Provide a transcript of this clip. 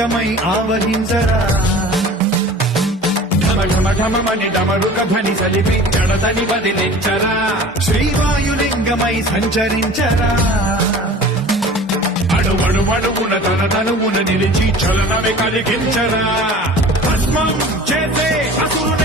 లింగమై ఆవహించరా ఢమఢమని డమరుక ధ్వని సలిపి జడదని వదిలించరా శ్రీవాయులింగమై సంచరించరా అడుగున తన తనువున నిలిచి చలనమే కలిగించరా భస్మం చేసే అసురు